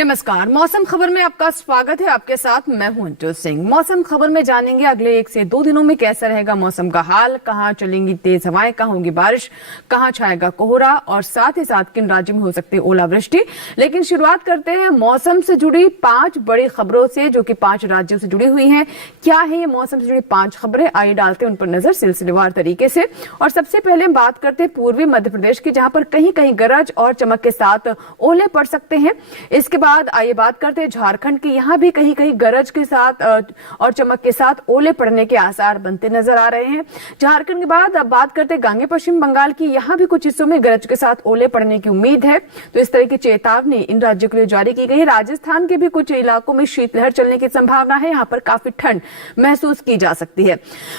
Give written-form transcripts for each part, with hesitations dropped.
नमस्कार। मौसम खबर में आपका स्वागत है। आपके साथ मैं हूं अंजू सिंह। मौसम खबर में जानेंगे अगले 1 से 2 दिनों में कैसा रहेगा मौसम का हाल, कहां चलेंगी तेज हवाएं, कहां होगी बारिश, कहां छाएगा कोहरा और साथ ही साथ किन राज्यों में हो सकती है ओलावृष्टि। लेकिन शुरुआत करते हैं मौसम से जुड़ी 5 बड़ी खबरों से जो कि 5 राज्यों से जुड़ी हुई हैं। क्या है ये मौसम से जुड़ी 5 खबरें, आइए डालते हैं उन पर नजर सिलसिलेवार तरीके से। और सबसे पहले हम बात करते हैं पूर्वी मध्य प्रदेश की, जहां पर कहीं कहीं गरज और चमक के साथ ओले पड़ सकते हैं। इसके बाद आइए बात करते हैं झारखंड की, यहां भी कहीं कहीं गरज के साथ और चमक के साथ ओले पड़ने के आसार बनते नजर आ रहे हैं। झारखंड के बाद अब बात करते हैं गांगे पश्चिम बंगाल की, यहां भी कुछ हिस्सों में गरज के साथ ओले पड़ने की उम्मीद है। तो इस तरह की चेतावनी इन राज्यों के लिए जारी की गई है। राजस्थान के भी कुछ इलाकों में शीतलहर चलने की संभावना है, यहाँ पर काफी ठंड महसूस की जा सकती है।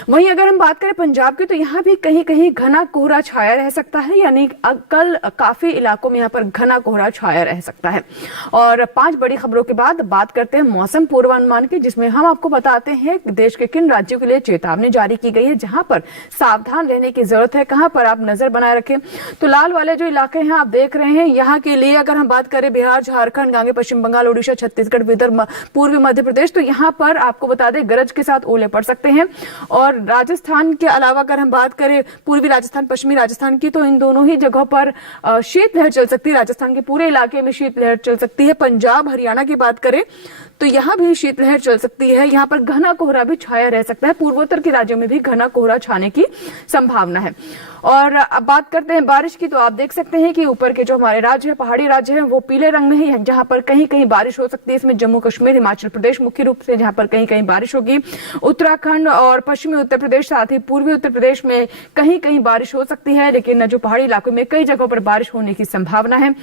वहीं अगर हम बात करें पंजाब की, तो यहाँ भी कहीं कहीं घना कोहरा छाया रह सकता है, यानी कल काफी इलाकों में यहाँ पर घना कोहरा छाया रह सकता है। और 5 बड़ी खबरों के बाद बात करते हैं मौसम पूर्वानुमान की, जिसमें हम आपको बताते हैं देश के किन राज्यों के लिए चेतावनी जारी की गई है, जहां पर सावधान रहने की जरूरत है, कहां पर आप नजर बनाए रखें। तो लाल वाले जो इलाके हैं आप देख रहे हैं, यहाँ के लिए अगर हम बात करें बिहार, झारखंड, गांगे पश्चिम बंगाल, उड़ीसा, छत्तीसगढ़, विदर्भ, पूर्वी मध्य प्रदेश, तो यहाँ पर आपको बता दें गरज के साथ ओले पड़ सकते हैं। और राजस्थान के अलावा अगर हम बात करें पूर्वी राजस्थान, पश्चिमी राजस्थान की, तो इन दोनों ही जगहों पर शीतलहर चल सकती है। राजस्थान के पूरे इलाके में शीतलहर चल सकती है। पंजाब, हरियाणा की बात करें तो यहां भी शीतलहर चल सकती है। यहां पर घना कोहरा भी छाया रह सकता है। पूर्वोत्तर के राज्यों में भी घना कोहरा छाने की संभावना है। और अब बात करते हैं बारिश की, तो आप देख सकते हैं कि ऊपर के जो हमारे राज्य है, पहाड़ी राज्य हैं, वो पीले रंग में है, जहां पर कहीं कहीं बारिश हो सकती है। इसमें जम्मू कश्मीर, हिमाचल प्रदेश मुख्य रूप से, जहां पर कहीं कहीं बारिश होगी। उत्तराखंड और पश्चिमी उत्तर प्रदेश, साथ ही पूर्वी उत्तर प्रदेश में कहीं कहीं बारिश हो सकती है, लेकिन जो पहाड़ी इलाकों में कई जगहों पर बारिश होने की संभावना है।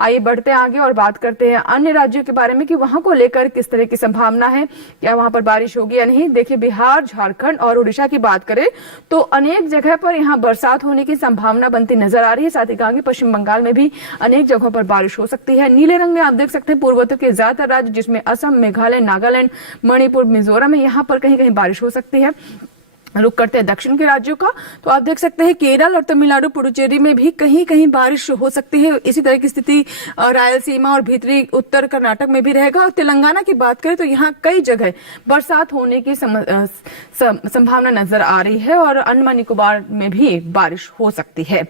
आइए बढ़ते हैं आगे और बात करते हैं अन्य राज्यों के बारे में कि वहां को लेकर किस तरह की संभावना है, क्या वहां पर बारिश होगी या नहीं। देखिए बिहार, झारखंड और उड़ीसा की बात करें तो अनेक जगह पर यहाँ बरसात होने की संभावना बनती नजर आ रही है। साथ ही आगे पश्चिम बंगाल में भी अनेक जगहों पर बारिश हो सकती है। नीले रंग में आप देख सकते हैं पूर्वोत्तर के ज्यादातर राज्य, जिसमें असम, मेघालय, नागालैंड, मणिपुर, मिजोरम है, यहाँ पर कहीं कहीं बारिश हो सकती है। रुक करते हैं दक्षिण के राज्यों का, तो आप देख सकते हैं केरल और तमिलनाडु, पुडुचेरी में भी कहीं कहीं बारिश हो सकती है। इसी तरह की स्थिति रायलसीमा और भीतरी उत्तर कर्नाटक में भी रहेगा। और तेलंगाना की बात करें तो यहाँ कई जगह बरसात होने की संभावना नजर आ रही है और अंडमान निकोबार में भी बारिश हो सकती है।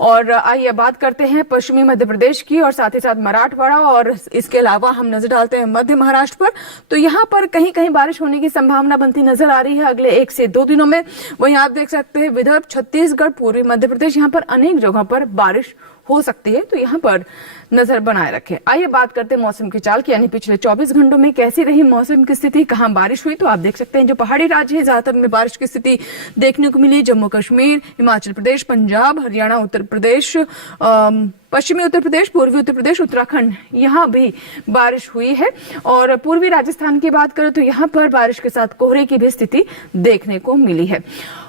और आइए बात करते हैं पश्चिमी मध्य प्रदेश की और साथ ही साथ मराठवाड़ा, और इसके अलावा हम नजर डालते हैं मध्य महाराष्ट्र पर, तो यहाँ पर कहीं कहीं बारिश होने की संभावना बनती नजर आ रही है अगले 1 से 2 दिनों में। वहीं आप देख सकते हैं विदर्भ, छत्तीसगढ़, पूर्वी मध्य प्रदेश, यहाँ पर अनेक जगहों पर बारिश हो सकती है, तो यहाँ पर नजर बनाए रखें। आइए बात करते हैं मौसम की चाल की, यानी पिछले 24 घंटों में कैसी रही मौसम की स्थिति, कहां बारिश हुई। तो आप देख सकते हैं जो पहाड़ी राज्य है ज्यादातर में बारिश की स्थिति देखने को मिली। जम्मू कश्मीर, हिमाचल प्रदेश, पंजाब, हरियाणा, उत्तर प्रदेश, पश्चिमी उत्तर प्रदेश, पूर्वी उत्तर प्रदेश, उत्तराखंड, यहाँ भी बारिश हुई है। और पूर्वी राजस्थान की बात करें तो यहाँ पर बारिश के साथ कोहरे की भी स्थिति देखने को मिली है।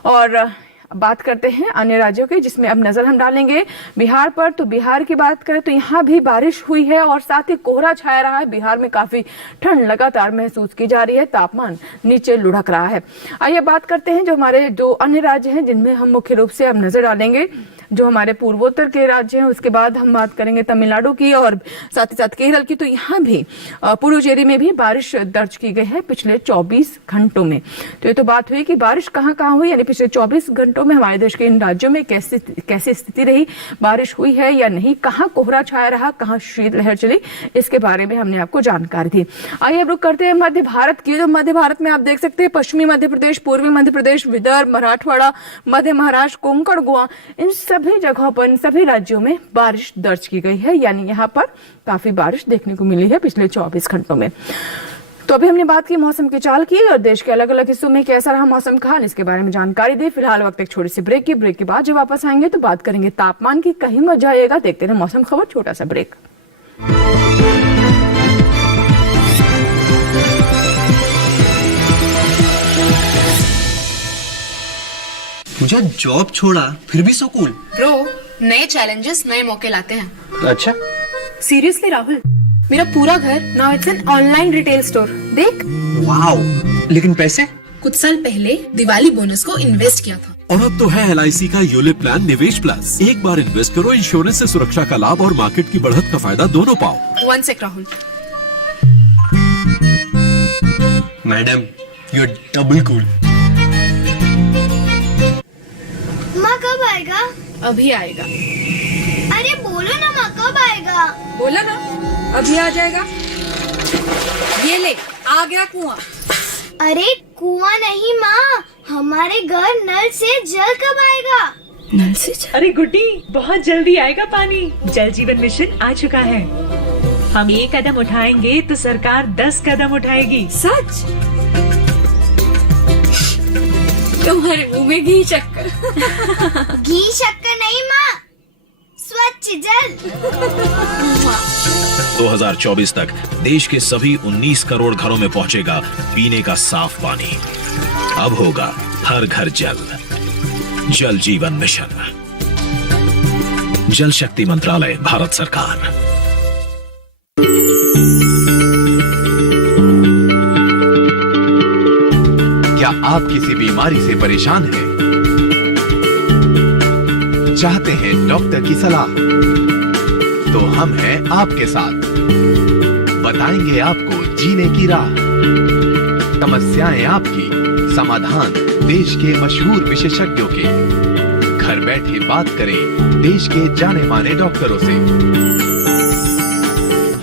और बात करते हैं अन्य राज्यों की, जिसमें अब नजर हम डालेंगे बिहार पर। तो बिहार की बात करें तो यहाँ भी बारिश हुई है और साथ ही कोहरा छाया रहा है। बिहार में काफी ठंड लगातार महसूस की जा रही है, तापमान नीचे लुढ़क रहा है। आइए बात करते हैं जो हमारे दो अन्य राज्य हैं, जिनमें हम मुख्य रूप से अब नजर डालेंगे जो हमारे पूर्वोत्तर के राज्य हैं। उसके बाद हम बात करेंगे तमिलनाडु की और साथ ही साथ केरल की। तो यहाँ भी पुडुचेरी में भी बारिश दर्ज की गई है पिछले 24 घंटों में। तो ये तो बात हुई कि बारिश कहाँ कहाँ हुई, यानी पिछले 24 घंटों में हमारे देश के इन राज्यों में कैसी स्थिति रही, बारिश हुई है या नहीं, कहाँ कोहरा छाया रहा, कहाँ शीतलहर चली, इसके बारे में हमने आपको जानकारी दी। आइए अब रुक करते हैं मध्य भारत की। तो मध्य भारत में आप देख सकते हैं पश्चिमी मध्य प्रदेश, पूर्वी मध्य प्रदेश, विदर्भ, मराठवाड़ा, मध्य महाराष्ट्र, कोंकण, गोवा, इन सभी जगहों पर, इन सभी राज्यों में बारिश दर्ज की गई है, यानी यहाँ पर काफी बारिश देखने को मिली है पिछले 24 घंटों में। तो अभी हमने बात की मौसम की चाल की और देश के अलग अलग हिस्सों में कैसा रहा मौसम का हाल, इसके बारे में जानकारी दी। फिलहाल वक्त एक छोटी सी ब्रेक की। ब्रेक के बाद जब वापस आएंगे तो बात करेंगे तापमान की, कहीं मत जाइएगा। देखते रहे मौसम खबर, छोटा सा ब्रेक। मुझे जॉब छोड़ा फिर भी सुकून। ब्रो, नए चैलेंजेस नए मौके लाते हैं। अच्छा, सीरियसली राहुल, मेरा पूरा घर now it's an online retail store. देख, वाओ, लेकिन पैसे? कुछ साल पहले दिवाली बोनस को इन्वेस्ट किया था। और अब तो है LIC का यूलिप प्लान निवेश प्लस। एक बार इन्वेस्ट करो, इंश्योरेंस से सुरक्षा का लाभ और मार्केट की बढ़त का फायदा दोनों पाओ। 1 sec Rahul, madam you are double cool. माँ कब आएगा? अभी आएगा। अरे बोलो ना माँ कब आएगा? बोला ना अभी आ जाएगा। ये ले आ गया कुआं। अरे कुआं नहीं माँ, हमारे घर नल से जल कब आएगा? नल से जल? अरे गुड्डी, बहुत जल्दी आएगा पानी। जल जीवन मिशन आ चुका है। हम 1 कदम उठाएंगे तो सरकार 10 कदम उठाएगी। सच? तुम्हारे मुंह में घी शक्कर। घी शक्कर नहीं माँ, स्वच्छ जल। 2024 तक देश के सभी 19 करोड़ घरों में पहुंचेगा पीने का साफ पानी। अब होगा हर घर जल। जल जीवन मिशन, जल शक्ति मंत्रालय, भारत सरकार। क्या आप किसी बीमारी से परेशान हैं? चाहते हैं डॉक्टर की सलाह? तो हम हैं आपके साथ। बताएंगे आपको जीने की राह। समस्याएं आपकी, समाधान देश के मशहूर विशेषज्ञों के। घर बैठे बात करें देश के जाने माने डॉक्टरों से।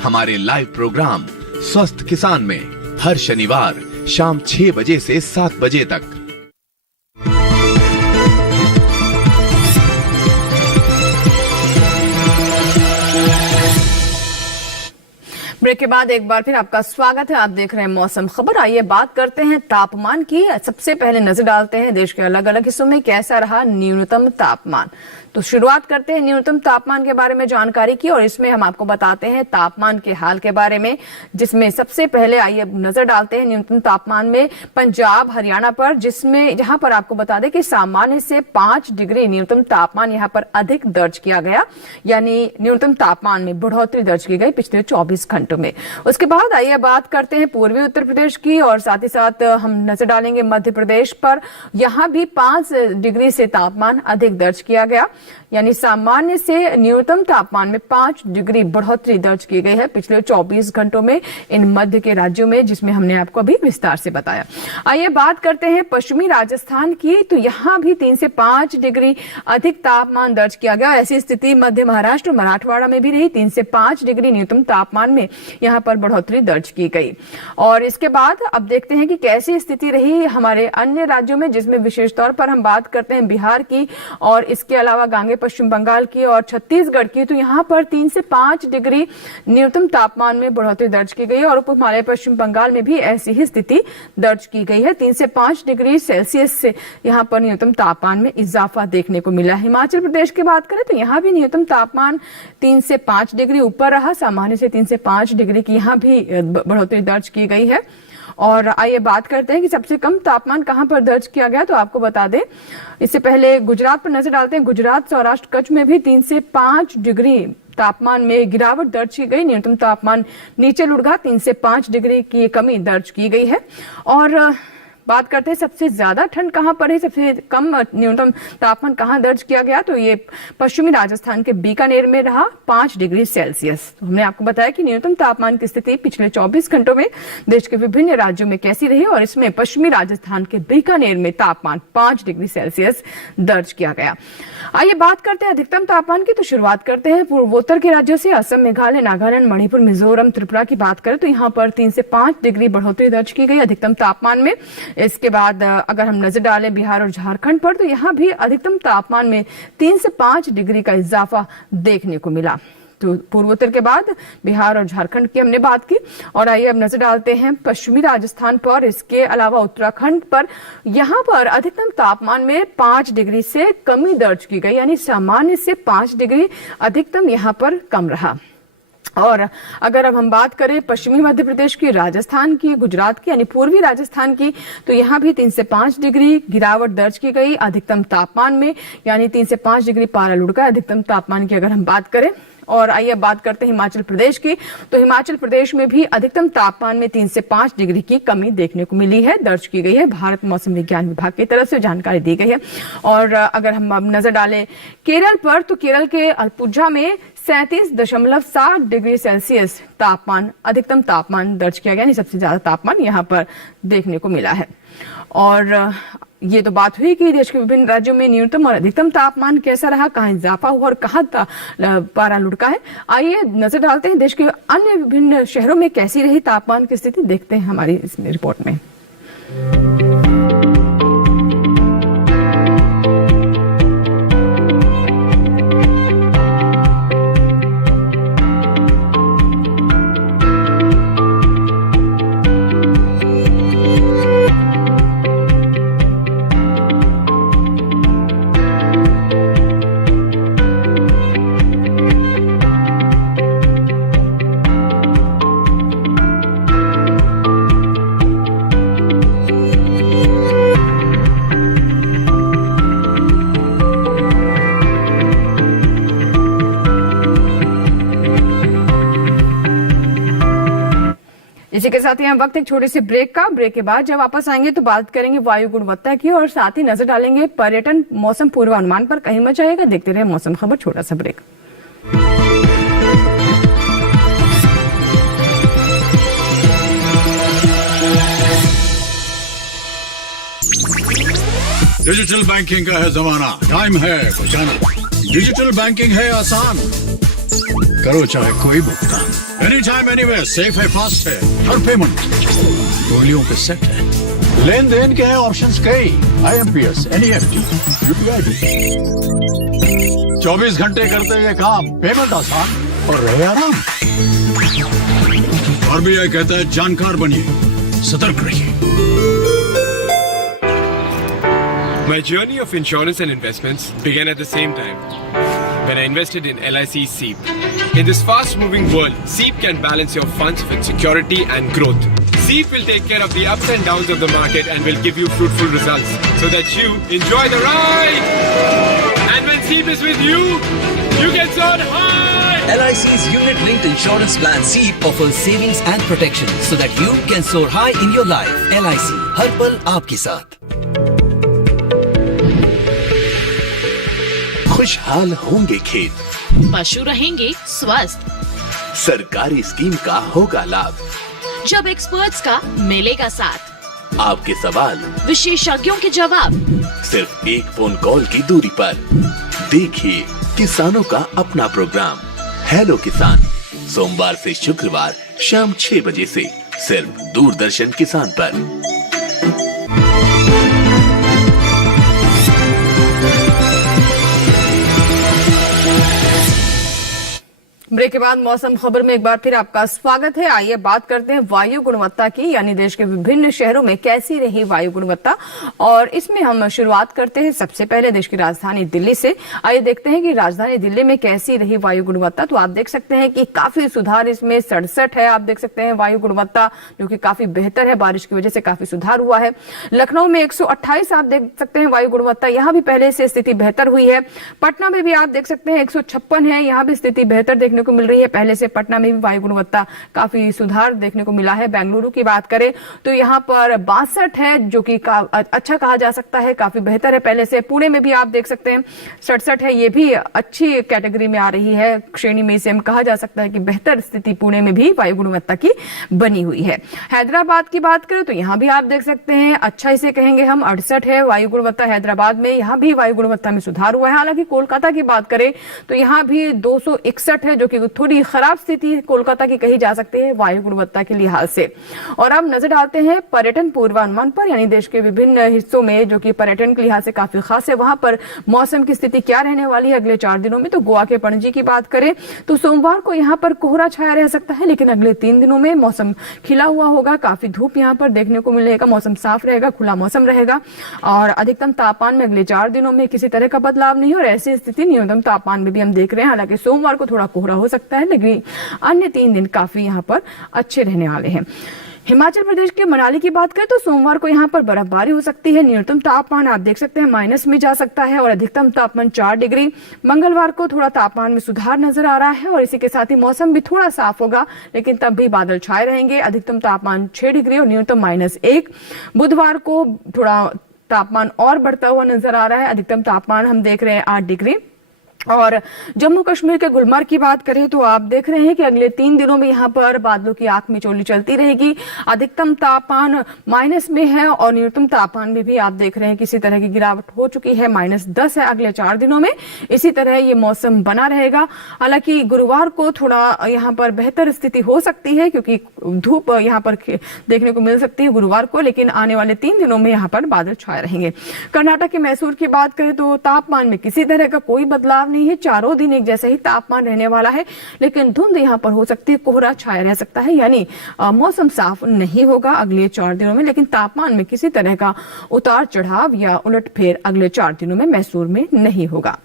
हमारे लाइव प्रोग्राम स्वस्थ किसान में हर शनिवार शाम 6 बजे से 7 बजे तक। ब्रेक के बाद एक बार फिर आपका स्वागत है। आप देख रहे हैं मौसम खबर। आइए बात करते हैं तापमान की। सबसे पहले नजर डालते हैं देश के अलग अलग हिस्सों में कैसा रहा न्यूनतम तापमान। तो शुरुआत करते हैं न्यूनतम तापमान के बारे में जानकारी की, और इसमें हम आपको बताते हैं तापमान के हाल के बारे में, जिसमें सबसे पहले आइए नजर डालते हैं न्यूनतम तापमान में पंजाब हरियाणा पर, जिसमें जहां पर आपको बता दें कि सामान्य से 5 डिग्री न्यूनतम तापमान यहां पर अधिक दर्ज किया गया, यानी न्यूनतम तापमान में बढ़ोतरी दर्ज की गई पिछले 24 घंटों में। उसके बाद आइए बात करते हैं पूर्वी उत्तर प्रदेश की, और साथ ही साथ हम नजर डालेंगे मध्य प्रदेश पर। यहां भी 5 डिग्री से तापमान अधिक दर्ज किया गया, यानी सामान्य से न्यूनतम तापमान में 5 डिग्री बढ़ोतरी दर्ज की गई है पिछले 24 घंटों में इन मध्य के राज्यों में, जिसमें हमने आपको अभी विस्तार से बताया। आइए बात करते हैं पश्चिमी राजस्थान की। तो यहां भी 3 से 5 डिग्री अधिक तापमान दर्ज किया गया। ऐसी स्थिति मध्य महाराष्ट्र और मराठवाड़ा में भी रही। 3 से 5 डिग्री न्यूनतम तापमान में यहां पर बढ़ोतरी दर्ज की गई। और इसके बाद अब देखते हैं कि कैसी स्थिति रही हमारे अन्य राज्यों में, जिसमें विशेष तौर पर हम बात करते हैं बिहार की, और इसके अलावा गांगे पश्चिम बंगाल की और छत्तीसगढ़ की। तो यहां पर 3 से 5 डिग्री न्यूनतम तापमान में बढ़ोतरी दर्ज की गई, और उप हिमालय पश्चिम बंगाल में भी ऐसी ही स्थिति दर्ज की गई है। 3 से 5 डिग्री सेल्सियस से यहां पर न्यूनतम तापमान में इजाफा देखने को मिला। हिमाचल प्रदेश की बात करें तो यहां भी न्यूनतम तापमान 3 से 5 डिग्री ऊपर रहा। सामान्य से 3 से 5 डिग्री की यहां भी बढ़ोतरी दर्ज की गई है। और आइए बात करते हैं कि सबसे कम तापमान कहां पर दर्ज किया गया। तो आपको बता दें, इससे पहले गुजरात पर नजर डालते हैं। गुजरात, सौराष्ट्र, कच्छ में भी 3 से 5 डिग्री तापमान में गिरावट दर्ज की गई। न्यूनतम तापमान नीचे लुढ़ गया। 3 से 5 डिग्री की कमी दर्ज की गई है। और बात करते हैं सबसे ज्यादा ठंड कहां पर है, सबसे कम न्यूनतम तापमान कहां दर्ज किया गया। तो ये पश्चिमी राजस्थान के बीकानेर में रहा 5 डिग्री सेल्सियस। तो हमने आपको बताया कि न्यूनतम तापमान की स्थिति पिछले 24 घंटों में देश के विभिन्न राज्यों में कैसी रही, और इसमें पश्चिमी राजस्थान के बीकानेर में तापमान 5 डिग्री सेल्सियस दर्ज किया गया। आइए बात करते हैं अधिकतम तापमान की। तो शुरुआत करते हैं पूर्वोत्तर के राज्यों से। असम, मेघालय, नागालैंड, मणिपुर, मिजोरम, त्रिपुरा की बात करें तो यहाँ पर 3 से 5 डिग्री बढ़ोतरी दर्ज की गई अधिकतम तापमान में। इसके बाद अगर हम नजर डालें बिहार और झारखंड पर, तो यहाँ भी अधिकतम तापमान में 3 से 5 डिग्री का इजाफा देखने को मिला। तो पूर्वोत्तर के बाद बिहार और झारखंड की हमने बात की। और आइए अब नजर डालते हैं पश्चिमी राजस्थान पर। इसके अलावा उत्तराखंड पर, यहाँ पर अधिकतम तापमान में 5 डिग्री से कमी दर्ज की गई, यानी सामान्य से 5 डिग्री अधिकतम यहाँ पर कम रहा। और अगर अब हम बात करें पश्चिमी मध्य प्रदेश की, राजस्थान की, गुजरात की, यानी पूर्वी राजस्थान की, तो यहाँ भी 3 से 5 डिग्री गिरावट दर्ज की गई अधिकतम तापमान में, यानी 3 से 5 डिग्री पारा लुढ़ गया अधिकतम तापमान की अगर हम बात करें। और आइए अब बात करते हैं हिमाचल प्रदेश की। तो हिमाचल प्रदेश में भी अधिकतम तापमान में 3 से 5 डिग्री की कमी देखने को मिली है, दर्ज की गई है। भारत मौसम विज्ञान विभाग की तरफ से जानकारी दी गई है। और अगर हम अब नजर डालें केरल पर, तो केरल के अल्पुझा में 37.7 डिग्री सेल्सियस तापमान, अधिकतम तापमान दर्ज किया गया, यानी सबसे ज्यादा तापमान यहाँ पर देखने को मिला है। और ये तो बात हुई कि देश के विभिन्न राज्यों में न्यूनतम और अधिकतम तापमान कैसा रहा, कहाँ इजाफा हुआ और कहाँ पारा लुढ़का है। आइए नजर डालते हैं देश के अन्य विभिन्न शहरों में कैसी रही तापमान की स्थिति, देखते हैं हमारी इस रिपोर्ट में। इसी के साथ ही हम वक्त एक छोटे से ब्रेक का। ब्रेक के बाद जब वापस आएंगे तो बात करेंगे वायु गुणवत्ता की और साथ ही नजर डालेंगे पर्यटन मौसम पूर्वानुमान पर। कहीं मत जाइएगा, देखते रहे मौसम खबर। छोटा सा ब्रेक। डिजिटल बैंकिंग का है जमाना, टाइम है बचाना। डिजिटल बैंकिंग है आसान, करो चाहे कोई भुगतान, एनी टाइम एनीवेयर, सेफ है, फास्ट है, हर पेमेंट गोलियों पे सेट है। लेन देन के हैं ऑप्शंस कई, IMPS, NEFT, UPI, 24 घंटे करते ये काम, पेमेंट आसान और रहे आराम। RBI कहता है जानकार बनिए, सतर्क रहिए। My journey of insurance and investments began at the same time when I invested in LIC SEEP. In this fast-moving world, SEEP can balance your funds with security and growth. SEEP will take care of the ups and downs of the market and will give you fruitful results so that you enjoy the ride. And when SEEP is with you, you can soar high. LIC's unit-linked insurance plan SEEP offers savings and protection so that you can soar high in your life. LIC, हर पल आपके साथ। खुशहाल होंगे खेत, पशु रहेंगे स्वस्थ, सरकारी स्कीम का होगा लाभ, जब एक्सपर्ट्स का मिलेगा साथ, आपके सवाल विशेषज्ञों के जवाब, सिर्फ एक फोन कॉल की दूरी पर। देखिए किसानों का अपना प्रोग्राम हेलो किसान, सोमवार से शुक्रवार शाम 6 बजे से सिर्फ दूरदर्शन किसान पर। ब्रेक के बाद मौसम खबर में एक बार फिर आपका स्वागत है। आइए बात करते हैं वायु गुणवत्ता की, यानी देश के विभिन्न शहरों में कैसी रही वायु गुणवत्ता। और इसमें हम शुरुआत करते हैं सबसे पहले देश की राजधानी दिल्ली से। आइए देखते हैं कि राजधानी दिल्ली में कैसी रही वायु गुणवत्ता। तो आप देख सकते हैं कि काफी सुधार, इसमें 67 है। आप देख सकते हैं वायु गुणवत्ता जो कि काफी बेहतर है, बारिश की वजह से काफी सुधार हुआ है। लखनऊ में 128 आप देख सकते हैं वायु गुणवत्ता, यहाँ भी पहले से स्थिति बेहतर हुई है। पटना में भी आप देख सकते हैं 156 है, यहाँ भी स्थिति बेहतर देखने को मिल रही है। पहले से पटना में भी वायु गुणवत्ता काफी सुधार देखने को मिला है। बेंगलुरु की बात करें तो यहाँ पर 62 है, जो कि अच्छा कहा जा सकता है, काफी बेहतर है पहले से। पुणे में भी आप देख सकते हैं 67 है, ये भी अच्छी कैटेगरी में आ रही है, श्रेणी में इसे हम कहा जा सकता है कि बेहतर स्थिति पुणे में भी वायु गुणवत्ता की बनी हुई है। हैदराबाद की बात करें तो यहाँ भी आप देख सकते हैं, अच्छा इसे कहेंगे हम, 68 है वायु गुणवत्ता हैदराबाद में, यहाँ भी वायु गुणवत्ता में सुधार हुआ है। हालांकि कोलकाता की बात करें तो यहाँ भी 261 है, जो कि थोड़ी खराब स्थिति कोलकाता की कही जा सकती है वायु गुणवत्ता के लिहाज से। और अब नजर डालते हैं पर्यटन पूर्वानुमान पर, यानी देश के विभिन्न हिस्सों में जो कि पर्यटन के लिहाज से काफी खास है, वहां पर मौसम की स्थिति क्या रहने वाली है अगले 4 दिनों में। तो गोवा के पणजी की बात करें तो सोमवार को यहाँ पर कोहरा छाया रह सकता है, लेकिन अगले 3 दिनों में मौसम खिला हुआ होगा, काफी धूप यहाँ पर देखने को मिलेगा, मौसम साफ रहेगा, खुला मौसम रहेगा। और अधिकतम तापमान में अगले 4 दिनों में किसी तरह का बदलाव नहीं, और ऐसी स्थिति न्यूनतम तापमान में भी हम देख रहे हैं। हालांकि सोमवार को थोड़ा कोहरा हो सकता है, लेकिन अन्य 3 दिन काफी यहाँ पर अच्छे रहने वाले हैं। हिमाचल प्रदेश के मनाली की बात करें तो सोमवार को यहाँ पर बर्फबारी हो सकती है। न्यूनतम तापमान आप देख सकते हैं माइनस में जा सकता है और अधिकतम तापमान 4 डिग्री। मंगलवार को थोड़ा तापमान में सुधार नजर आ रहा है और इसी के साथ ही मौसम भी थोड़ा साफ होगा, लेकिन तब भी बादल छाए रहेंगे। अधिकतम तापमान 6 डिग्री और न्यूनतम -1। बुधवार को थोड़ा तापमान और बढ़ता हुआ नजर आ रहा है। अधिकतम तापमान हम देख रहे हैं 8 डिग्री। और जम्मू कश्मीर के गुलमर्ग की बात करें तो आप देख रहे हैं कि अगले 3 दिनों में यहाँ पर बादलों की आंख में चोली चलती रहेगी। अधिकतम तापमान माइनस में है और न्यूनतम तापमान में भी आप देख रहे हैं किसी तरह की गिरावट हो चुकी है, -10 है अगले 4 दिनों में। इसी तरह ये मौसम बना रहेगा। हालांकि गुरुवार को थोड़ा यहाँ पर बेहतर स्थिति हो सकती है क्योंकि धूप यहाँ पर देखने को मिल सकती है गुरुवार को, लेकिन आने वाले 3 दिनों में यहाँ पर बादल छाए रहेंगे। कर्नाटक के मैसूर की बात करें तो तापमान में किसी तरह का कोई बदलाव नहीं है। चारों दिन एक जैसा ही तापमान रहने वाला है, लेकिन धुंध यहाँ पर हो सकती है, कोहरा छाया रह सकता है, यानी मौसम साफ नहीं होगा अगले 4 दिनों में। लेकिन तापमान में किसी तरह का उतार चढ़ाव या उलटफेर अगले 4 दिनों में मैसूर में नहीं होगा।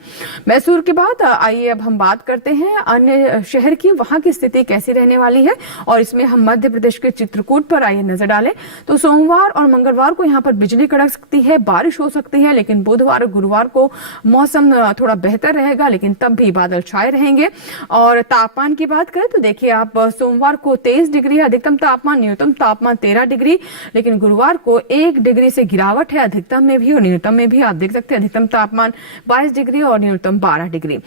मैसूर के बाद आइए अब हम बात करते हैं अन्य शहर की, वहां की स्थिति कैसी रहने वाली है। और इसमें हम मध्य प्रदेश के चित्रकूट पर आइए नजर डालें तो सोमवार और मंगलवार को यहाँ पर बिजली कड़क सकती है, बारिश हो सकती है, लेकिन बुधवार और गुरुवार को मौसम थोड़ा बेहतर रहेगा, लेकिन तब भी बादल छाए रहेंगे। और तापमान की बात करें तो देखिए आप सोमवार को 23 डिग्री है अधिकतम तापमान, न्यूनतम तापमान 13 डिग्री, लेकिन गुरुवार को 1 डिग्री से गिरावट है अधिकतम में भी और न्यूनतम में भी। आप देख सकते हैं अधिकतम तापमान 22 डिग्री और न्यूनतम 12 डिग्री।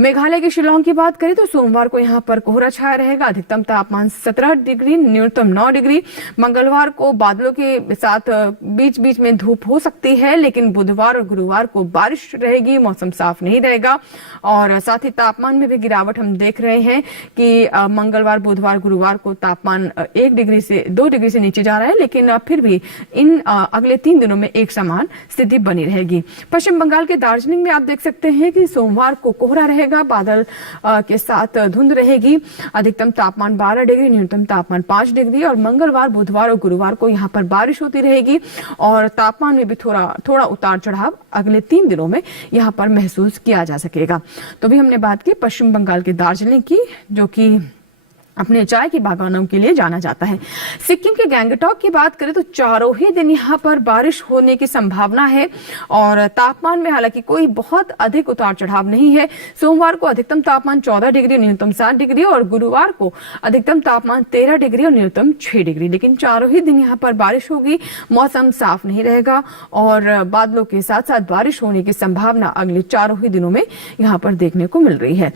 मेघालय के शिलांग की बात करें तो सोमवार को यहाँ पर कोहरा छाया रहेगा, अधिकतम तापमान 17 डिग्री, न्यूनतम 9 डिग्री। मंगलवार को बादलों के साथ बीच बीच में धूप हो सकती है, लेकिन बुधवार और गुरुवार को बारिश रहेगी, मौसम साफ नहीं रहेगा। और साथ ही तापमान में भी गिरावट हम देख रहे हैं कि मंगलवार, बुधवार, गुरुवार को तापमान 1 डिग्री से 2 डिग्री से नीचे जा रहा है, लेकिन फिर भी इन अगले 3 दिनों में एक समान स्थिति बनी रहेगी। पश्चिम बंगाल के दार्जिलिंग में आप देख सकते हैं कि सोमवार को कोहरा रहेगा, बादल के साथ धुंध रहेगी। अधिकतम तापमान 12 डिग्री, न्यूनतम तापमान 5 डिग्री। और मंगलवार, बुधवार और गुरुवार को यहाँ पर बारिश होती रहेगी और तापमान में भी थोड़ा उतार चढ़ाव अगले 3 दिनों में यहाँ पर महसूस किया जा सकेगा। तो भी हमने बात की पश्चिम बंगाल के दार्जिलिंग की, जो कि अपने चाय के बागानों के लिए जाना जाता है। सिक्किम के गैंगटॉक की बात करें तो चारों ही दिन यहाँ पर बारिश होने की संभावना है और तापमान में हालांकि कोई बहुत अधिक उतार चढ़ाव नहीं है। सोमवार को अधिकतम तापमान 14 डिग्री, न्यूनतम 7 डिग्री और गुरुवार को अधिकतम तापमान 13 डिग्री और न्यूनतम 6 डिग्री। लेकिन चारों ही दिन यहाँ पर बारिश होगी, मौसम साफ नहीं रहेगा और बादलों के साथ साथ बारिश होने की संभावना अगले चारों ही दिनों में यहाँ पर देखने को मिल रही है।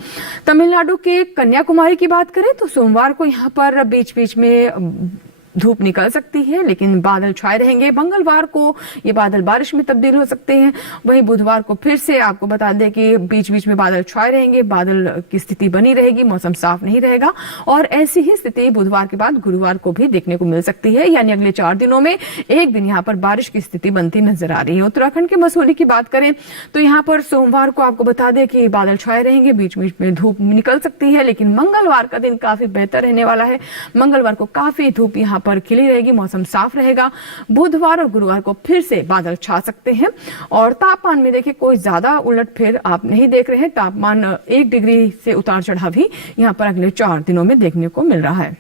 तमिलनाडु के कन्याकुमारी की बात करें तो सोमवार को यहाँ पर बीच बीच में धूप निकल सकती है, लेकिन बादल छाए रहेंगे। मंगलवार को ये बादल बारिश में तब्दील हो सकते हैं। वहीं बुधवार को फिर से आपको बता दें कि बीच बीच में बादल छाए रहेंगे, बादल की स्थिति बनी रहेगी, मौसम साफ नहीं रहेगा और ऐसी ही स्थिति बुधवार के बाद गुरुवार को भी देखने को मिल सकती है। यानी अगले 4 दिनों में एक दिन यहाँ पर बारिश की स्थिति बनती नजर आ रही है। उत्तराखंड के मसूरी की बात करें तो यहाँ पर सोमवार को आपको बता दें कि बादल छाए रहेंगे, बीच बीच में धूप निकल सकती है, लेकिन मंगलवार का दिन काफी बेहतर रहने वाला है। मंगलवार को काफी धूप यहाँ पर खिली रहेगी, मौसम साफ रहेगा। बुधवार और गुरुवार को फिर से बादल छा सकते हैं और तापमान में देखिए कोई ज्यादा उलटफेर आप नहीं देख रहे हैं। तापमान 1 डिग्री से उतार चढ़ाव भी यहाँ पर अगले 4 दिनों में देखने को मिल रहा है।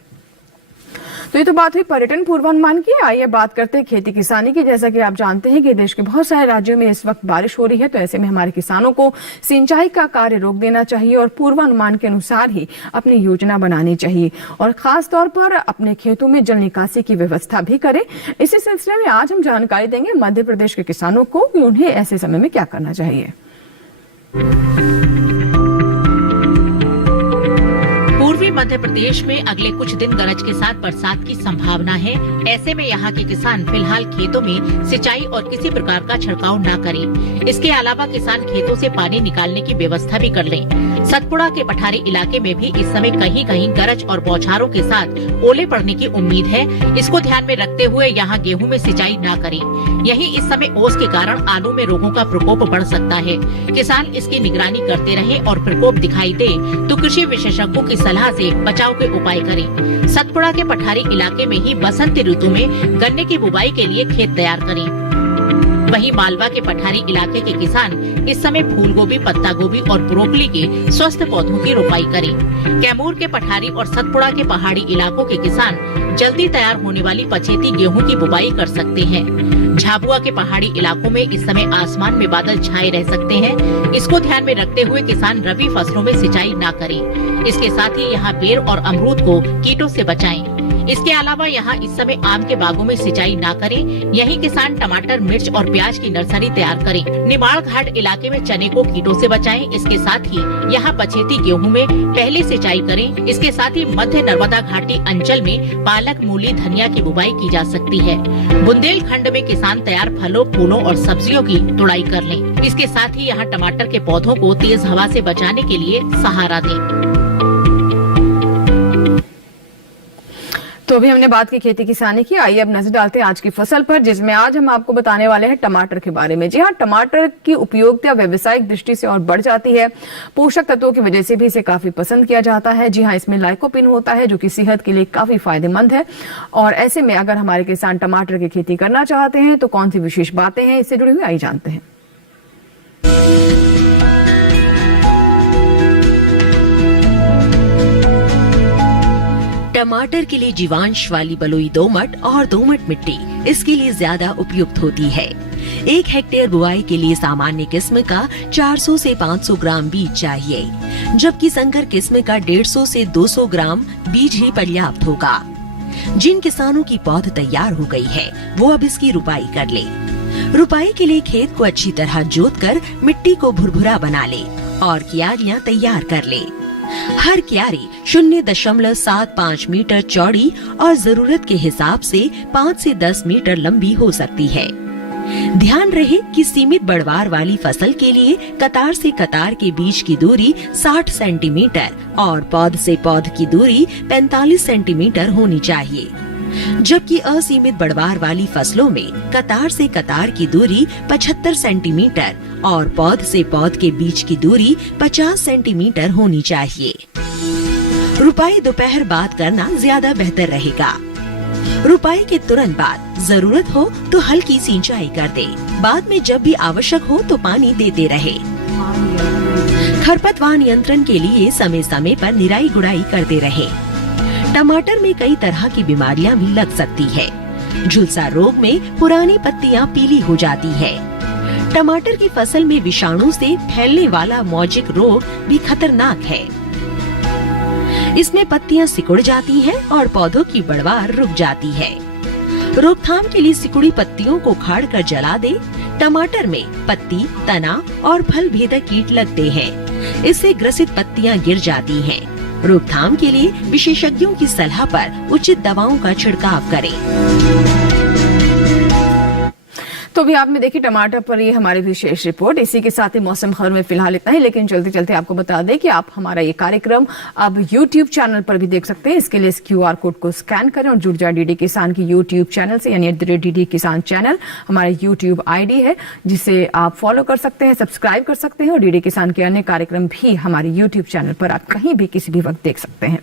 तो ये तो बात हुई पर्यटन पूर्वानुमान की। आइए बात करते हैं खेती किसानी की। जैसा कि आप जानते हैं कि देश के बहुत सारे राज्यों में इस वक्त बारिश हो रही है, तो ऐसे में हमारे किसानों को सिंचाई का कार्य रोक देना चाहिए और पूर्वानुमान के अनुसार ही अपनी योजना बनानी चाहिए और खास तौर पर अपने खेतों में जल निकासी की व्यवस्था भी करें। इसी सिलसिले में आज हम जानकारी देंगे मध्य प्रदेश के किसानों को कि उन्हें ऐसे समय में क्या करना चाहिए। पूर्वी मध्य प्रदेश में अगले कुछ दिन गरज के साथ बरसात की संभावना है। ऐसे में यहाँ के किसान फिलहाल खेतों में सिंचाई और किसी प्रकार का छिड़काव न करें। इसके अलावा किसान खेतों से पानी निकालने की व्यवस्था भी कर लें। सतपुड़ा के पठारी इलाके में भी इस समय कहीं कहीं गरज और बौछारों के साथ ओले पड़ने की उम्मीद है। इसको ध्यान में रखते हुए यहाँ गेहूं में सिंचाई न करें। यहीं इस समय ओस के कारण आलू में रोगों का प्रकोप बढ़ सकता है। किसान इसकी निगरानी करते रहें और प्रकोप दिखाई दे तो कृषि विशेषज्ञों की सलाह से बचाव के उपाय करें। सतपुड़ा के पठारी इलाके में ही बसंत ऋतु में गन्ने की बुवाई के लिए खेत तैयार करें। वहीं मालवा के पठारी इलाके के किसान इस समय फूल गोभी, पत्ता गोभी और ब्रोकली के स्वस्थ पौधों की रोपाई करें। कैमूर के पठारी और सतपुड़ा के पहाड़ी इलाकों के किसान जल्दी तैयार होने वाली पछेती गेहूं की बुवाई कर सकते हैं। झाबुआ के पहाड़ी इलाकों में इस समय आसमान में बादल छाए रह सकते हैं। इसको ध्यान में रखते हुए किसान रबी फसलों में सिंचाई न करें। इसके साथ ही यहाँ बेर और अमरूद को कीटों से बचाएं। इसके अलावा यहाँ इस समय आम के बागों में सिंचाई ना करें। यही किसान टमाटर, मिर्च और प्याज की नर्सरी तैयार करें। निमाड़ घाट इलाके में चने को कीटों से बचाएं। इसके साथ ही यहाँ पछेती गेहूं में पहले सिंचाई करें। इसके साथ ही मध्य नर्मदा घाटी अंचल में पालक, मूली, धनिया की बुवाई की जा सकती है। बुंदेलखंड में किसान तैयार फलों, फूलों और सब्जियों की तुड़ाई कर लें। इसके साथ ही यहाँ टमाटर के पौधों को तेज हवा से बचाने के लिए सहारा दें। तो अभी हमने बात की खेती किसानी की, आइए अब नजर डालते हैं आज की फसल पर, जिसमें आज हम आपको बताने वाले हैं टमाटर के बारे में। जी हाँ, टमाटर की उपयोगिता व्यावसायिक दृष्टि से और बढ़ जाती है। पोषक तत्वों की वजह से भी इसे काफी पसंद किया जाता है। जी हाँ, इसमें लाइकोपिन होता है जो कि सेहत के लिए काफी फायदेमंद है। और ऐसे में अगर हमारे किसान टमाटर की खेती करना चाहते हैं तो कौन सी विशेष बातें हैं इससे जुड़ी हुई, आइए जानते हैं। टमाटर के लिए जीवांश वाली बलुई दोमट और दोमट मिट्टी इसके लिए ज्यादा उपयुक्त होती है। 1 हेक्टेयर बुआई के लिए सामान्य किस्म का 400 से 500 ग्राम बीज चाहिए, जबकि संकर किस्म का 150 से 200 ग्राम बीज ही पर्याप्त होगा। जिन किसानों की पौध तैयार हो गई है वो अब इसकी रुपाई कर ले। रुपाई के लिए खेत को अच्छी तरह जोतकर मिट्टी को भुरभुरा बना ले और क्यारियां तैयार कर ले। हर क्यारी 0.75 मीटर चौड़ी और जरूरत के हिसाब से 5 से 10 मीटर लंबी हो सकती है। ध्यान रहे कि सीमित बढ़वार वाली फसल के लिए कतार से कतार के बीच की दूरी 60 सेंटीमीटर और पौध से पौध की दूरी 45 सेंटीमीटर होनी चाहिए, जबकि असीमित बढ़वार वाली फसलों में कतार से कतार की दूरी 75 सेंटीमीटर और पौध से पौध के बीच की दूरी 50 सेंटीमीटर होनी चाहिए। रुपाई दोपहर बाद करना ज्यादा बेहतर रहेगा। रुपाई के तुरंत बाद जरूरत हो तो हल्की सिंचाई कर दे। बाद में जब भी आवश्यक हो तो पानी देते रहे। खरपतवार नियंत्रण के लिए समय समय पर निराई गुड़ाई करते रहे। टमाटर में कई तरह की बीमारियां भी लग सकती है। झुलसा रोग में पुरानी पत्तियां पीली हो जाती है। टमाटर की फसल में विषाणु से फैलने वाला मौजिक रोग भी खतरनाक है। इसमें पत्तियां सिकुड़ जाती हैं और पौधों की बढ़वार रुक जाती है। रोकथाम के लिए सिकुड़ी पत्तियों को उखाड़ कर जला दे। टमाटर में पत्ती, तना और फल भेदक कीट लगते हैं। इससे ग्रसित पत्तियां गिर जाती हैं। रोकथाम के लिए विशेषज्ञों की सलाह पर उचित दवाओं का छिड़काव करें। तो अभी आपने देखी टमाटर पर ये हमारी विशेष रिपोर्ट। इसी के साथ ही मौसम खबर में फिलहाल इतना ही, लेकिन चलते चलते आपको बता दें कि आप हमारा ये कार्यक्रम अब YouTube चैनल पर भी देख सकते हैं। इसके लिए इस QR कोड को स्कैन करें और जुड़ जाए डीडी किसान की YouTube चैनल से, यानी @DD किसान चैनल हमारा YouTube ID है, जिसे आप फॉलो कर सकते हैं, सब्सक्राइब कर सकते हैं और डीडी किसान के अन्य कार्यक्रम भी हमारे YouTube चैनल पर आप कहीं भी किसी भी वक्त देख सकते हैं।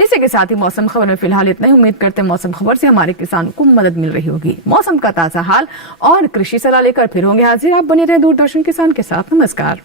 इसी के साथ ही मौसम खबर में फिलहाल इतना ही। उम्मीद करते हैं मौसम खबर से हमारे किसानों को मदद मिल रही होगी। मौसम का ताजा हाल और कृषि सलाह लेकर फिर होंगे हाजिर। आप बने रहे दूरदर्शन किसान के साथ। नमस्कार।